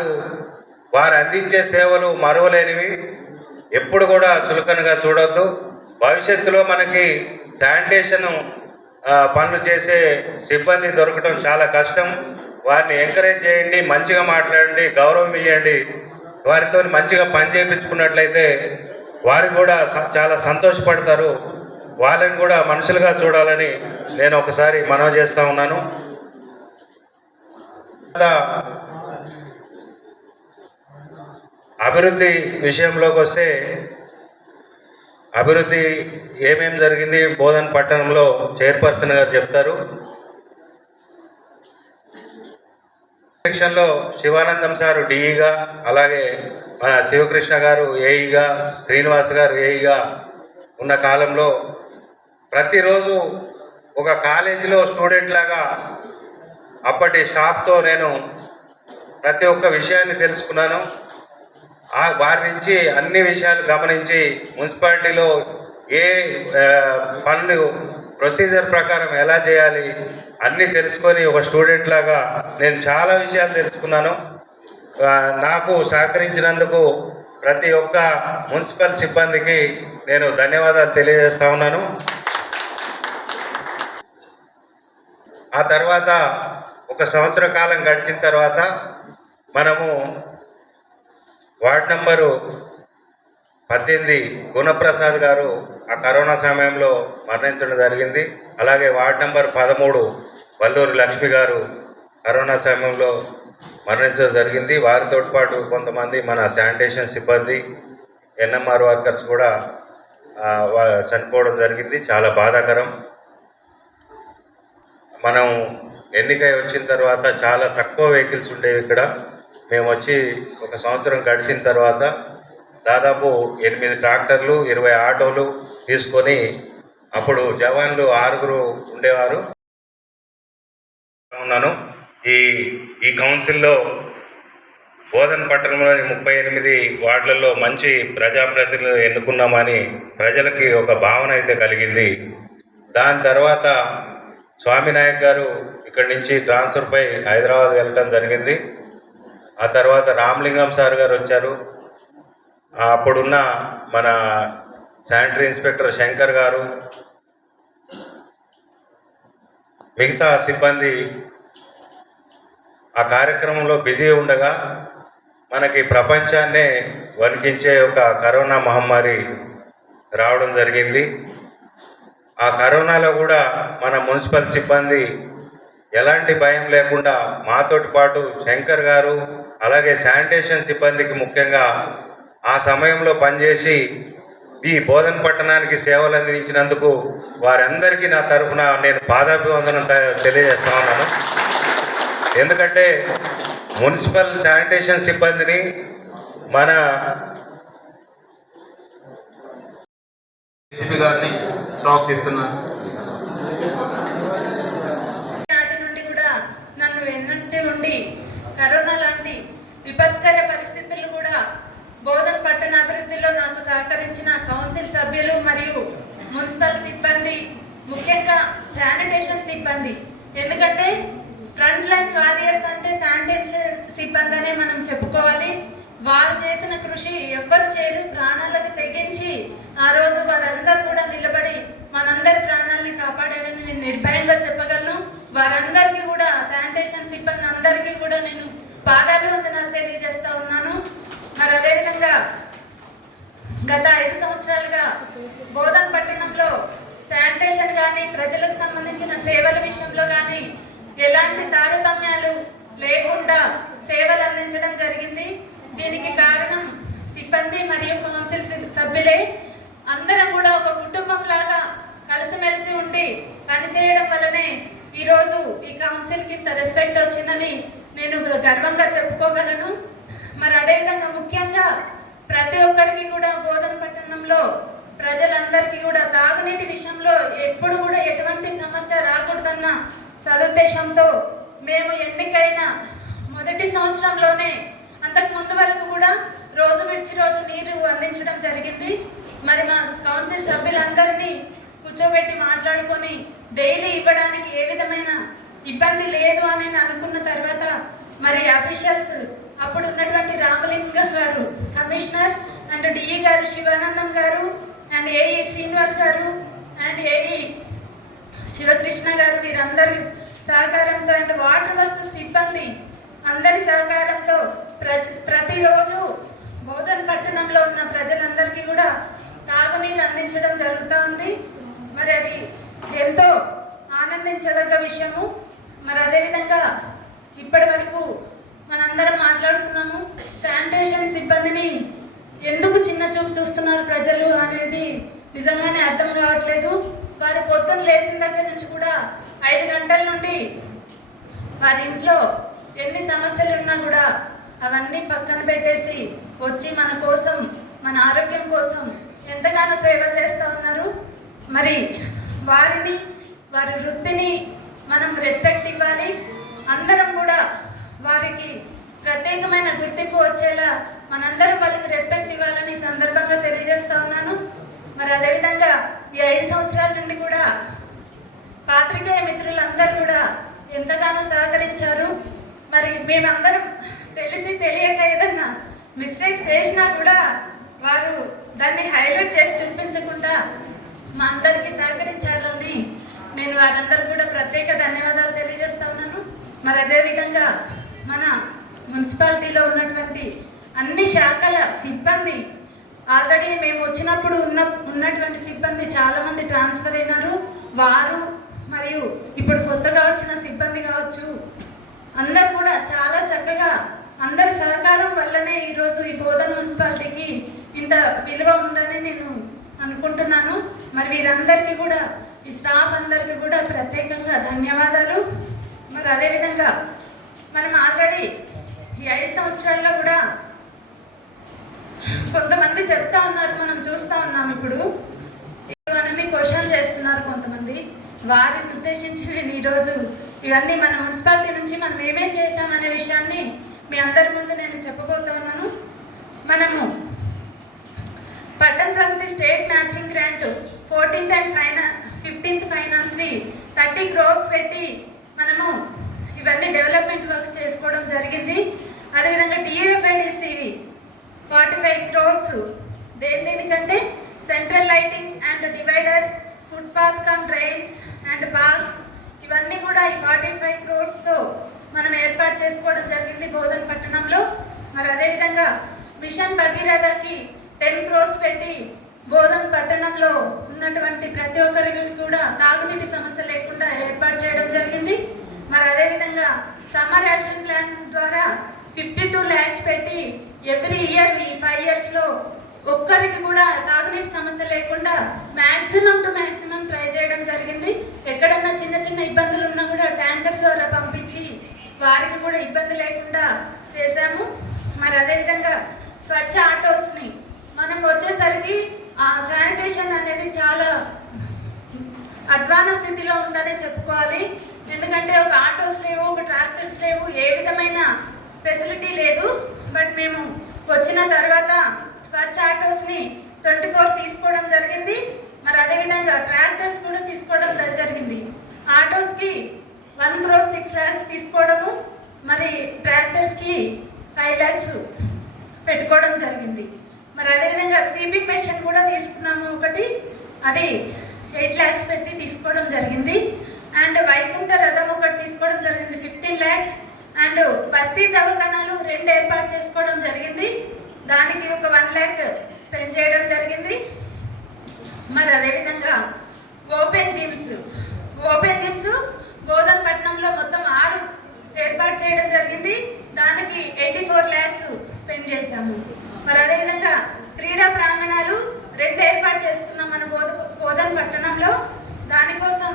వారు వారు అందించే సేవలు మరువలేనివి. ఎప్పుడు కూడా చులకనగా చూడొద్దు. భవిష్యత్తులో మనకి శానిటేషన్ పనులు చేసే సిబ్బంది దొరకడం చాలా కష్టం. వారిని ఎంకరేజ్ చేయండి మంచిగా మాట్లాడండి గౌరవం ఇవ్వండి వారితో మంచిగా పని చేయించుకున్నట్లయితే వారు కూడా చాలా సంతోషపడతారు. వాళ్ళని కూడా మనుషులుగా చూడాలని నేను ఒకసారి మనవి చేస్తూ ఉన్నాను తర్వాత అభివృద్ధి విషయంలోకి వస్తే అభివృద్ధి ఏమేమి జరిగింది? బోధన్ పట్టణంలో చైర్పర్సన్ గారు చెప్తారు. సెక్షన్లో శివానందం సారు డిఈగా అలాగే మన శివకృష్ణ గారు ఏఈగా శ్రీనివాస్ గారు ఏఈగా ఉన్న కాలంలో ప్రతిరోజు ఒక కాలేజీలో స్టూడెంట్ లాగా అప్పటి స్టాఫ్తో నేను ప్రతి ఒక్క విషయాన్ని తెలుసుకున్నాను. వారి నుంచి అన్ని విషయాలు గమనించి మున్సిపాలిటీలో ఏ పనులు ప్రొసీజర్ ప్రకారం ఎలా చేయాలి అన్నీ తెలుసుకొని ఒక స్టూడెంట్ లాగా నేను చాలా విషయాలు తెలుసుకున్నాను. నాకు సహకరించినందుకు ప్రతి ఒక్క మున్సిపల్ సిబ్బందికి నేను ధన్యవాదాలు తెలియజేస్తా ఉన్నాను. ఆ తర్వాత ఒక సంవత్సర కాలం గడిచిన తర్వాత మనము వార్డ్ నంబరు పద్దెనిమిది గుణప్రసాద్ గారు ఆ కరోనా సమయంలో మరణించడం జరిగింది. అలాగే వార్డ్ నంబర్ పదమూడు వల్లూరి లక్ష్మి గారు కరోనా సమయంలో మరణించడం జరిగింది. వారితో పాటు కొంతమంది మన శానిటేషన్ సిబ్బంది ఎన్ఎంఆర్ వర్కర్స్ కూడా చనిపోవడం జరిగింది. చాలా బాధాకరం. మనం ఎన్నికై వచ్చిన తర్వాత చాలా తక్కువ వెహికల్స్ ఉండేవి ఇక్కడ. మేము వచ్చి ఒక సంవత్సరం గడిచిన తర్వాత దాదాపు ఎనిమిది ట్రాక్టర్లు ఇరవై ఆటోలు తీసుకొని అప్పుడు జవాన్లు ఆరుగురు ఉండేవారు. ఉన్నాను. ఈ ఈ కౌన్సిల్లో బోధన పట్టణంలోని ముప్పై ఎనిమిది వార్డులలో మంచి ప్రజాప్రతినిధులు ఎన్నుకున్నామని ప్రజలకి ఒక భావన అయితే కలిగింది. దాని తర్వాత స్వామినాయక్ గారు ఇక్కడి నుంచి ట్రాన్స్ఫర్పై హైదరాబాద్ వెళ్ళడం జరిగింది. ఆ తర్వాత రామలింగం సార్ గారు వచ్చారు. అప్పుడున్న మన శానిటరీ ఇన్స్పెక్టర్ శంకర్ గారు మిగతా సిబ్బంది ఆ కార్యక్రమంలో బిజీ ఉండగా మనకి ప్రపంచాన్నే వణికించే ఒక కరోనా మహమ్మారి రావడం జరిగింది. ఆ కరోనాలో కూడా మన మున్సిపల్ సిబ్బంది ఎలాంటి భయం లేకుండా మాతోటి పాటు శంకర్ గారు అలాగే శానిటేషన్ సిబ్బందికి ముఖ్యంగా ఆ సమయంలో పనిచేసి ఈ బోధన పట్టణానికి సేవలు అందించినందుకు వారందరికీ నా తరఫున నేను పాదాభివందనం తెలియజేస్తా ఉన్నాను. ఎందుకంటే మున్సిపల్ శానిటేషన్ సిబ్బందిని మన గారిని స్టాక్ నాటి నుండి కూడా నన్ను వెన్నంటి ఉండి కరోనా లాంటి విపత్కర పరిస్థితులు కూడా బోధన్ పట్టణ అభివృద్ధిలో నాకు సహకరించిన కౌన్సిల్ సభ్యులు మరియు మున్సిపల్ సిబ్బంది ముఖ్యంగా శానిటేషన్ సిబ్బంది. ఎందుకంటే ఫ్రంట్ లైన్ వారియర్స్ అంటే శానిటేషన్ సిబ్బంది అనే మనం చెప్పుకోవాలి. వారు చేసిన కృషి ఎవ్వరు చేయరు ప్రాణాలకు తెగించి ఆ రోజు వారందరూ కూడా నిలబడి మనందరి ప్రాణాలని కాపాడారని నేను నిర్భయంగా చెప్పగలను. వారందరికీ కూడా శానిటేషన్ సిబ్బంది అందరికీ కూడా నేను పాదాభివందనాలు తెలియజేస్తా ఉన్నాను. మరి అదేవిధంగా గత ఐదు సంవత్సరాలుగా బోధన పట్టణంలో శానిటేషన్ కానీ ప్రజలకు సంబంధించిన సేవల విషయంలో కానీ ఎలాంటి తారతమ్యాలు లేకుండా సేవలు అందించడం జరిగింది. దీనికి కారణం సిబ్బంది మరియు కౌన్సిల్ సభ్యులే. అందరం కూడా ఒక కుటుంబం లాగా కలిసిమెలిసి ఉండి పనిచేయడం వల్లనే ఈరోజు ఈ కౌన్సిల్కి ఇంత రెస్పెక్ట్ వచ్చిందని నేను గర్వంగా చెప్పుకోగలను. మరి అదేవిధంగా ముఖ్యంగా ప్రతి ఒక్కరికి కూడా బోధన పట్టణంలో ప్రజలందరికీ కూడా తాగునీటి విషయంలో ఎప్పుడు కూడా ఎటువంటి సమస్య రాకూడదన్న సదుద్దేశంతో మేము ఎన్నికైన మొదటి సంవత్సరంలోనే అంతకు ముందు వరకు కూడా రోజు విడిచి రోజు నీరు అందించడం జరిగింది. మరి మా కౌన్సిల్ సభ్యులందరినీ కూర్చోబెట్టి మాట్లాడుకొని డైలీ ఇవ్వడానికి ఏ విధమైన ఇబ్బంది లేదు అని అనుకున్న తర్వాత మరి అఫీషియల్స్ అప్పుడు ఉన్నటువంటి రామలింగం గారు కమిషనర్ అండ్ డిఈ గారు శివానందం గారు అండ్ ఏఈ శ్రీనివాస్ గారు అండ్ ఏఈ శివకృష్ణ గారు వీరందరి సహకారంతో అండ్ వాటర్ వర్క్స్ సిబ్బంది అందరి సహకారంతో ప్ర ప్రతిరోజు బోధన్ పట్టణంలో ఉన్న ప్రజలందరికీ కూడా తాగునీరు అందించడం జరుగుతూ ఉంది. మరి అది ఎంతో ఆనందించదగ్గ విషయము. మరి అదేవిధంగా ఇప్పటి వరకు మనందరం మాట్లాడుకున్నాము శానిటేషన్ సిబ్బందిని ఎందుకు చిన్న చూపు చూస్తున్నారు ప్రజలు అనేది నిజంగానే అర్థం కావట్లేదు. వారు పొద్దున్న లేచిన దగ్గర నుంచి కూడా ఐదు గంటల నుండి వారి ఇంట్లో ఎన్ని సమస్యలు ఉన్నా కూడా అవన్నీ పక్కన పెట్టేసి వచ్చి మన కోసం మన ఆరోగ్యం కోసం ఎంతగానో సేవ చేస్తూ ఉన్నారు. మరి వారిని వారి వృత్తిని మనం రెస్పెక్ట్ ఇవ్వాలి. అందరం కూడా వారికి ప్రత్యేకమైన గుర్తింపు వచ్చేలా మనందరం వాళ్ళకి రెస్పెక్ట్ ఇవ్వాలని సందర్భంగా తెలియజేస్తా ఉన్నాను. మరి అదేవిధంగా ఈ ఐదు సంవత్సరాల నుండి కూడా పాత్రికేయ మిత్రులందరూ కూడా ఎంతగానో సహకరించారు. మరి మేమందరం తెలిసి తెలియక ఏదన్నా మిస్టేక్స్ చేసినా కూడా వారు దాన్ని హైలైట్ చేసి చూపించకుండా మా అందరికీ సహకరించాలని నేను వారందరూ కూడా ప్రత్యేక ధన్యవాదాలు తెలియజేస్తా ఉన్నాను. మరి అదేవిధంగా మన మున్సిపాలిటీలో ఉన్నటువంటి అన్ని శాఖల సిబ్బంది ఆల్రెడీ మేము వచ్చినప్పుడు ఉన్న ఉన్నటువంటి సిబ్బంది చాలామంది ట్రాన్స్ఫర్ అయినారు. వారు మరియు ఇప్పుడు కొత్తగా వచ్చిన సిబ్బంది కావచ్చు అందరు కూడా చాలా చక్కగా అందరి సహకారం వల్లనే ఈరోజు ఈ బోధన్ మున్సిపాలిటీకి ఇంత విలువ ఉందని నేను అనుకుంటున్నాను. మరి వీరందరికీ కూడా ఈ స్టాఫ్ అందరికీ కూడా ప్రత్యేకంగా ధన్యవాదాలు. మరి అదేవిధంగా మనం ఆల్రెడీ ఈ ఐదు సంవత్సరాల్లో కూడా కొంతమంది చెప్తా ఉన్నారు మనం చూస్తూ ఉన్నాం ఇప్పుడు. మనల్ని క్వశ్చన్ చేస్తున్నారు కొంతమంది. వారిని ఉద్దేశించి నేను ఈరోజు ఇవన్నీ మన మున్సిపాలిటీ నుంచి మనం ఏమేం చేశామనే విషయాన్ని మీ అందరి ముందు నేను చెప్పబోతా ఉన్నాను. మనము పట్టణ ప్రగతి state matching grant fourteenth and final fifteenth ఫైనాన్స్వి thirty crores పెట్టి మనము ఇవన్నీ డెవలప్మెంట్ వర్క్స్ చేసుకోవడం జరిగింది. అదేవిధంగా డిఏఎఫ్ఐడిసివి ఫార్టీ ఫైవ్ క్రోర్స్ దేని దేనికంటే central lighting and dividers footpath cum drains and box ఇవన్నీ కూడా ఈ ఫార్టీ ఫైవ్ క్రోర్స్తో మనం ఏర్పాటు చేసుకోవడం జరిగింది బోధన పట్టణంలో మరి అదేవిధంగా మిషన్ భగీరథకి టెన్ క్రోర్స్ పెట్టి బోధన పట్టణం ఉన్నటువంటి ప్రతి ఒక్కరికి కూడా తాగునీటి సమస్య లేకుండా ఏర్పాటు చేయడం జరిగింది. మరి అదేవిధంగా సమ్మర్ యాక్షన్ ప్లాన్ ద్వారా ఫిఫ్టీ టూ ల్యాక్స్ పెట్టి ఎవ్రీ ఇయర్ ఈ ఫైవ్ ఇయర్స్లో ఒక్కరికి కూడా తాగునీటి సమస్య లేకుండా మ్యాక్సిమం టు మ్యాక్సిమం ట్రై చేయడం జరిగింది. ఎక్కడన్నా చిన్న చిన్న ఇబ్బందులు ఉన్నా కూడా ట్యాంకర్స్ ద్వారా పంపించి వారికి కూడా ఇబ్బంది లేకుండా చేశాము. మరి అదేవిధంగా స్వచ్ఛ ఆటోస్ని మనం వచ్చేసరికి కండిషన్ అనేది చాలా అధ్వాన స్థితిలో ఉందని చెప్పుకోవాలి. ఎందుకంటే ఒక ఆటోస్ లేవు ఒక ట్రాక్టర్స్ లేవు ఏ విధమైన ఫెసిలిటీ లేదు. బట్ మేము వచ్చిన తర్వాత స్వచ్ఛ ఆటోస్ని ట్వంటీ ఫోర్ తీసుకోవడం జరిగింది. మరి అదేవిధంగా ట్రాక్టర్స్ కూడా తీసుకోవడం జరిగింది. ఆటోస్కి వన్ క్రోర్ సిక్స్ ల్యాక్స్ తీసుకోవడము మరి ట్రాక్టర్స్కి ఫైవ్ ల్యాక్స్ పెట్టుకోవడం జరిగింది. మరి అదే స్లీపింగ్ మెషిన్ కూడా తీసుకున్నాము ఒకటి. అది ఎయిట్ ల్యాక్స్ పెట్టి తీసుకోవడం జరిగింది. అండ్ వైకుంఠ రథం ఒకటి తీసుకోవడం జరిగింది ఫిఫ్టీన్ ల్యాక్స్. అండ్ బస్తీ దవాఖానాలు రెండు ఏర్పాటు చేసుకోవడం జరిగింది. దానికి ఒక వన్ ల్యాక్ స్పెండ్ చేయడం జరిగింది. మరి అదేవిధంగా ఓపెన్ జిమ్స్. ఓపెన్ జిమ్స్ గోదంపట్నంలో మొత్తం ఆరు ఏర్పాటు చేయడం జరిగింది. దానికి ఎయిటీ ఫోర్ ల్యాక్స్ స్పెండ్ చేశాము. మరి అదేవిధంగా క్రీడా ప్రాంగణాలు రెండు ఏర్పాటు చేసుకున్నాం మన బోధ బోధన పట్టణంలో. దానికోసం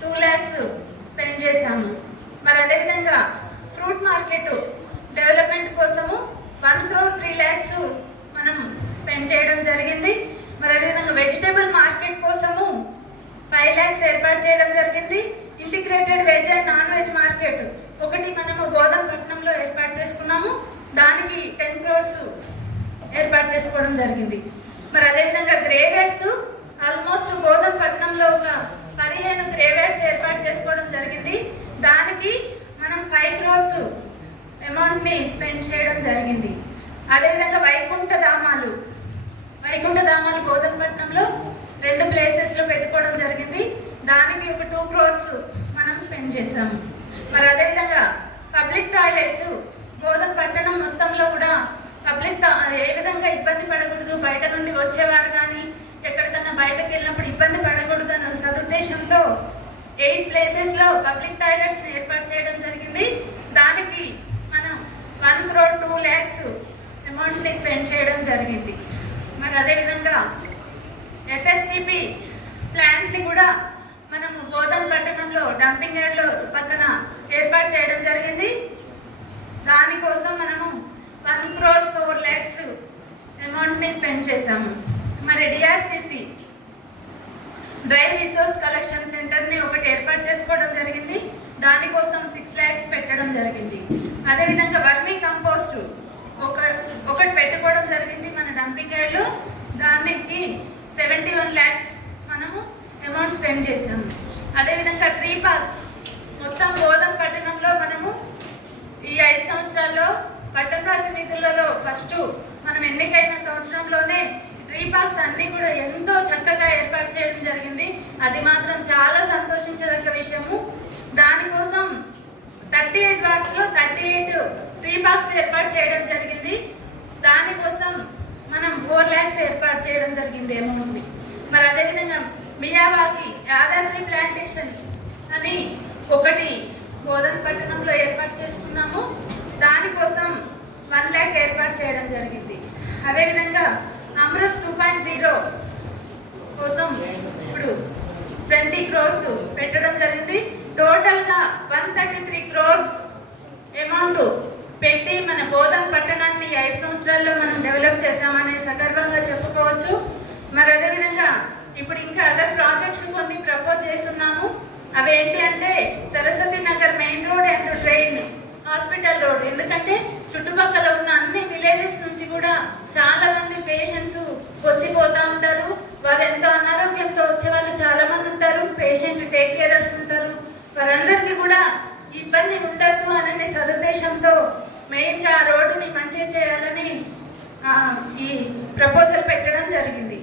టూ ల్యాక్స్ స్పెండ్ చేశాము. మరి అదేవిధంగా ఫ్రూట్ మార్కెట్ డెవలప్మెంట్ కోసము వన్ క్రోర్ త్రీ ల్యాక్స్ మనం స్పెండ్ చేయడం జరిగింది. మరి అదేవిధంగా వెజిటేబుల్ మార్కెట్ కోసము ఫైవ్ ల్యాక్స్ ఏర్పాటు చేయడం జరిగింది. Integrated veg and non veg market ఒకటి మనము బోధన పట్టణంలో ఏర్పాటు చేసుకున్నాము. దానికి టెన్ క్రోర్స్ ఏర్పాటు చేసుకోవడం జరిగింది. మరి అదేవిధంగా గ్రేవేట్స్ ఆల్మోస్ట్ గోదాం పట్టణంలో ఒక పదిహేను గ్రేవేట్స్ ఏర్పాటు చేసుకోవడం జరిగింది. దానికి మనం ఫైవ్ క్రోర్స్ అమౌంట్ని స్పెండ్ చేయడం జరిగింది. అదేవిధంగా వైకుంఠ ధామాలు వైకుంఠ ధామాలు గోధుమపట్నంలో రెండు ప్లేసెస్లో పెట్టుకోవడం జరిగింది. దానికి ఒక టూ క్రోర్స్ మనం స్పెండ్ చేసాము మరి అదేవిధంగా పబ్లిక్ టాయిలెట్స్ గోధుమ పట్టణం మొత్తంలో కూడా ఏ విధంగా ఇబ్బంది పడకూడదు? బయట నుండి వచ్చేవారు కానీ ఎక్కడికన్నా బయటకు వెళ్ళినప్పుడు ఇబ్బంది పడకూడదు అన్న సదుద్దేశంతో ఎయిట్ ప్లేసెస్లో పబ్లిక్ టాయిలెట్స్ ఏర్పాటు చేయడం జరిగింది. దానికి మనం వన్ క్రోర్ టూ ల్యాక్స్ అమౌంట్ని స్పెండ్ చేయడం జరిగింది. మరి అదేవిధంగా ఎఫ్ఎస్టిపి ప్లాంట్ని కూడా మనము గోదాన్ పట్టణంలో డంపింగ్ యార్డ్లో పక్కన ఏర్పాటు చేయడం జరిగింది. దానికోసం మనము వన్ క్రోర్ ఫోర్ ల్యాక్స్ అమౌంట్ని స్పెండ్ చేశాము. మరి డిఆర్సిసి డ్రై రిసోర్స్ కలెక్షన్ సెంటర్ని ఒకటి ఏర్పాటు చేసుకోవడం జరిగింది. దానికోసం సిక్స్ ల్యాక్స్ పెట్టడం జరిగింది. అదేవిధంగా వర్మీ కంపోస్ట్ ఒక ఒకటి పెట్టుకోవడం జరిగింది మన డంపింగ్ యార్డ్లో దానికి సెవెంటీ వన్ ల్యాక్స్ మనము అమౌంట్ స్పెండ్ చేసాము అదేవిధంగా ట్రీ పార్క్స్ మొత్తం గోదాం పట్టణంలో మనము ఈ ఐదు సంవత్సరాల్లో పట్టణ ప్రతినిధులలో ఫస్ట్ మనం ఎన్నికైన సంవత్సరంలోనే ట్రీ పార్క్స్ అన్ని కూడా ఎంతో చక్కగా ఏర్పాటు చేయడం జరిగింది అది మాత్రం చాలా సంతోషించదగ్గ విషయము. దానికోసం థర్టీ ఎయిట్ వార్డ్స్లో థర్టీ ఎయిట్ ట్రీ బాక్స్ ఏర్పాటు చేయడం జరిగింది. దానికోసం మనం ఫోర్ ల్యాక్స్ ఏర్పాటు చేయడం జరిగింది అమౌంట్ని మరి అదేవిధంగా మియావాకి యాదాద్రి ప్లాంటేషన్ అని ఒకటి బోధన పట్టణంలో ఏర్పాటు చేసుకున్నాము. దానికోసం వన్ ల్యాక్ ఏర్పాటు చేయడం జరిగింది. అదేవిధంగా అమృత్ టూ పాయింట్ జీరో కోసం ఇప్పుడు ట్వంటీ క్రోర్స్ పెట్టడం జరిగింది. టోటల్గా one thirty three crores amount పెట్టి మన బోధం పట్టణాన్ని ఐదు సంవత్సరాల్లో మనం డెవలప్ చేశామని సగర్వంగా చెప్పుకోవచ్చు. మరి అదేవిధంగా ఇప్పుడు ఇంకా అదర్ ప్రాజెక్ట్స్ కొన్ని ప్రపోజ్ చేస్తున్నాము. అవి ఏంటి అంటే Saraswati Nagar main road and train hospital road ఎందుకంటే చుట్టుపక్కల ఉన్న అన్ని విలేజెస్ నుంచి కూడా చాలా మంది పేషెంట్స్ వచ్చిపోతూ ఉంటారు. వారు ఎంతో అనారోగ్యంతో వచ్చే వాళ్ళు చాలా మంది ఉంటారు పేషెంట్ టేక్ కేరర్స్ ఉంటారు. వారందరికీ కూడా ఇబ్బంది ఉండద్దు అనే సదుద్దేశంతో మెయిన్గా ఆ రోడ్డుని మంచిగా చేయాలని ఈ ప్రపోజల్ పెట్టడం జరిగింది.